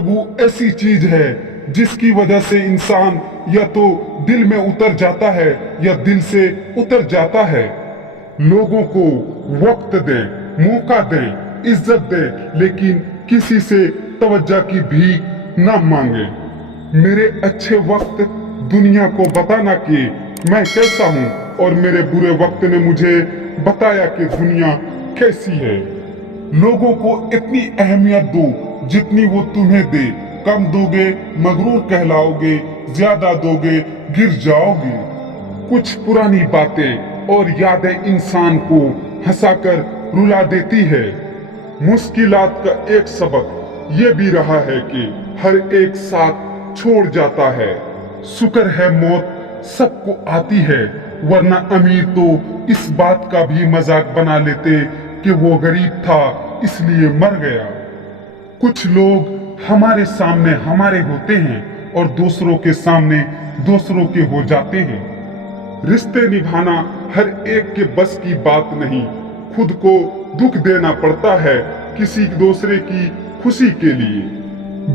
गुफ्तगू ऐसी चीज है जिसकी वजह से इंसान या तो दिल में उतर जाता है या दिल से उतर जाता है। लोगों को वक्त दें, मौका दें, इज्जत दें, लेकिन किसी से तवज्जो की भीख ना मांगे। मेरे अच्छे वक्त दुनिया को बताना कि मैं कैसा हूँ और मेरे बुरे वक्त ने मुझे बताया कि दुनिया कैसी है। लोगों को इतनी अहमियत दो जितनी वो तुम्हें दे। कम दोगे मगरूर कहलाओगे, ज्यादा दोगे गिर जाओगे। कुछ पुरानी बातें और यादें इंसान को हंसाकर रुला देती है। मुश्किलात का एक सबक ये भी रहा है कि हर एक साथ छोड़ जाता है। शुक्र है मौत सबको आती है, वरना अमीर तो इस बात का भी मजाक बना लेते कि वो गरीब था इसलिए मर गया। कुछ लोग हमारे सामने हमारे होते हैं और दूसरों के सामने दूसरों के हो जाते हैं। रिश्ते निभाना हर एक के बस की बात नहीं। खुद को दुख देना पड़ता है किसी दूसरे की खुशी के लिए।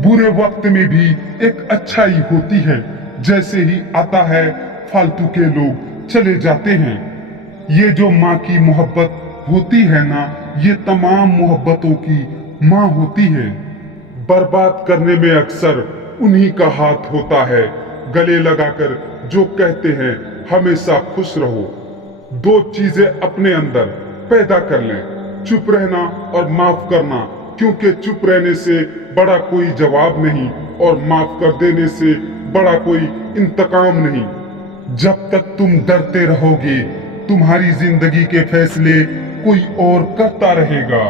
बुरे वक्त में भी एक अच्छाई होती है, जैसे ही आता है फालतू के लोग चले जाते हैं। ये जो माँ की मोहब्बत होती है ना, ये तमाम मोहब्बतों की माँ होती है। बर्बाद करने में अक्सर उन्हीं का हाथ होता है। गले लगाकर जो कहते हैं हमेशा खुश रहो। दो चीजें अपने अंदर पैदा कर लें, चुप रहना और माफ करना, क्योंकि चुप रहने से बड़ा कोई जवाब नहीं और माफ कर देने से बड़ा कोई इंतकाम नहीं। जब तक तुम डरते रहोगे तुम्हारी जिंदगी के फैसले कोई और करता रहेगा।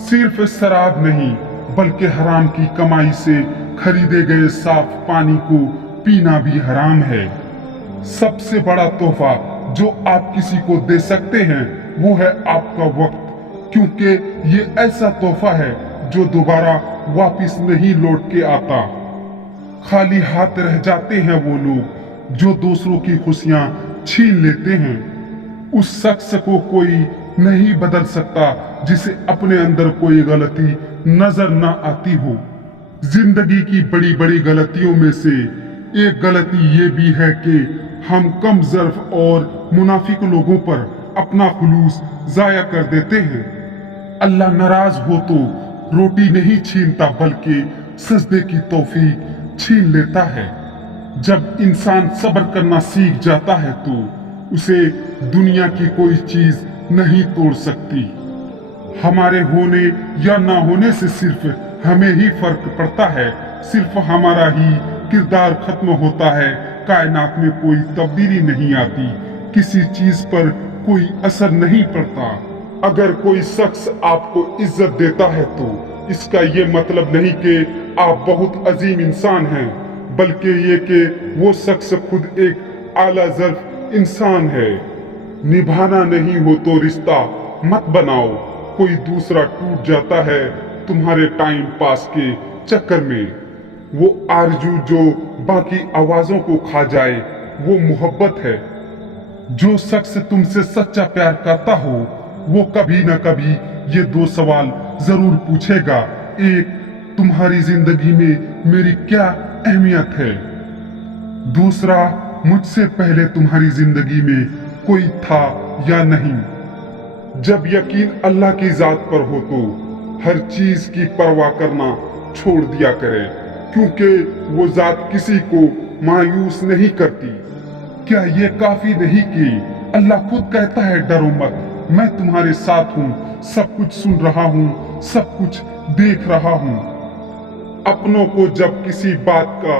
सिर्फ शराब नहीं बल्कि हराम की कमाई से खरीदे गए साफ पानी को पीना भी हराम है। सबसे बड़ा तोहफा जो आप किसी को दे सकते हैं वो है आपका वक्त, क्योंकि ये ऐसा तोहफा है जो दोबारा वापस नहीं लौट के आता। खाली हाथ रह जाते हैं वो लोग जो दूसरों की खुशियां छीन लेते हैं। उस शख्स को कोई नहीं बदल सकता जिसे अपने अंदर कोई गलती नजर ना आती हो। जिंदगी की बड़ी बड़ी गलतियों में से एक गलती ये भी है कि हम कम ज़र्फ और मुनाफिक लोगों पर अपना खुलूस जाया कर देते हैं। अल्लाह नाराज हो तो रोटी नहीं छीनता बल्कि सजदे की तौफीक छीन लेता है। जब इंसान सब्र करना सीख जाता है तो उसे दुनिया की कोई चीज नहीं तोड़ सकती। हमारे होने या ना होने से सिर्फ हमें ही फर्क पड़ता है, सिर्फ हमारा ही किरदार खत्म होता है। कायनात में कोई तब्दीली नहीं आती, किसी चीज पर कोई असर नहीं पड़ता। अगर कोई शख्स आपको इज्जत देता है तो इसका ये मतलब नहीं कि आप बहुत अजीम इंसान हैं, बल्कि ये कि वो शख्स खुद एक आला ज़र्फ इंसान है। निभाना नहीं हो तो रिश्ता मत बनाओ। कोई दूसरा टूट जाता है तुम्हारे टाइम पास के चक्कर में। वो आरजू जो बाकी आवाजों को खा जाए वो मोहब्बत है। जो शख्स तुमसे सच्चा प्यार करता हो वो कभी न कभी ये दो सवाल जरूर पूछेगा। एक, तुम्हारी जिंदगी में मेरी क्या अहमियत है? दूसरा, मुझसे पहले तुम्हारी जिंदगी में कोई था या नहीं? जब यकीन अल्लाह की जात पर हो तो हर चीज की परवाह करना छोड़ दिया करें, क्योंकि वो जात किसी को मायूस नहीं करती। क्या ये काफी नहीं कि अल्लाह खुद कहता है डरो मत, मैं तुम्हारे साथ हूँ, सब कुछ सुन रहा हूँ, सब कुछ देख रहा हूँ। अपनों को जब किसी बात का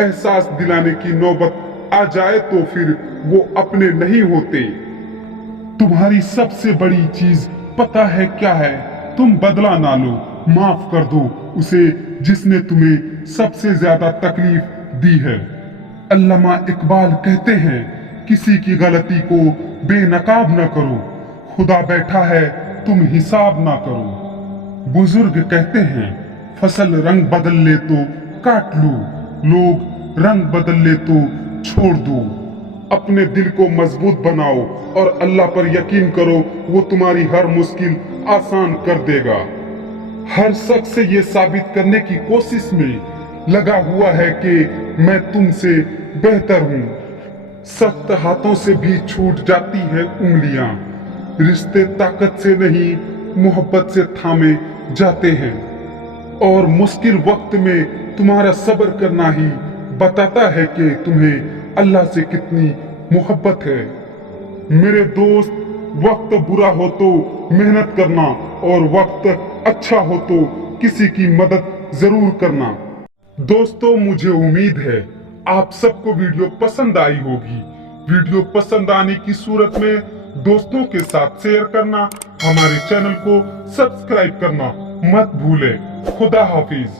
एहसास दिलाने की नौबत आ जाए तो फिर वो अपने नहीं होते। तुम्हारी सबसे बड़ी चीज पता है क्या है? तुम बदला ना लो, माफ कर दो उसे जिसने तुम्हें सबसे ज्यादा तकलीफ दी है। अल्लामा इकबाल कहते हैं, किसी की गलती को बेनकाब न करो, खुदा बैठा है तुम हिसाब ना करो। बुजुर्ग कहते हैं, फसल रंग बदल ले तो काट लो, लोग रंग बदल ले तो छोड़ दो। अपने दिल को मजबूत बनाओ और अल्लाह पर यकीन करो, वो तुम्हारी हर मुश्किल आसान कर देगा। हर शख्स ये साबित करने की कोशिश में लगा हुआ है कि मैं तुमसे बेहतर हूँ। सख्त हाथों से भी छूट जाती है उंगलियां। रिश्ते ताकत से नहीं मोहब्बत से थामे जाते हैं, और मुश्किल वक्त में तुम्हारा सब्र करना ही बताता है कि तुम्हें अल्लाह से कितनी मोहब्बत है। मेरे दोस्त, वक्त बुरा हो तो मेहनत करना, और वक्त अच्छा हो तो किसी की मदद जरूर करना। दोस्तों, मुझे उम्मीद है आप सबको वीडियो पसंद आई होगी। वीडियो पसंद आने की सूरत में दोस्तों के साथ शेयर करना, हमारे चैनल को सब्सक्राइब करना मत भूलें। खुदा हाफिज।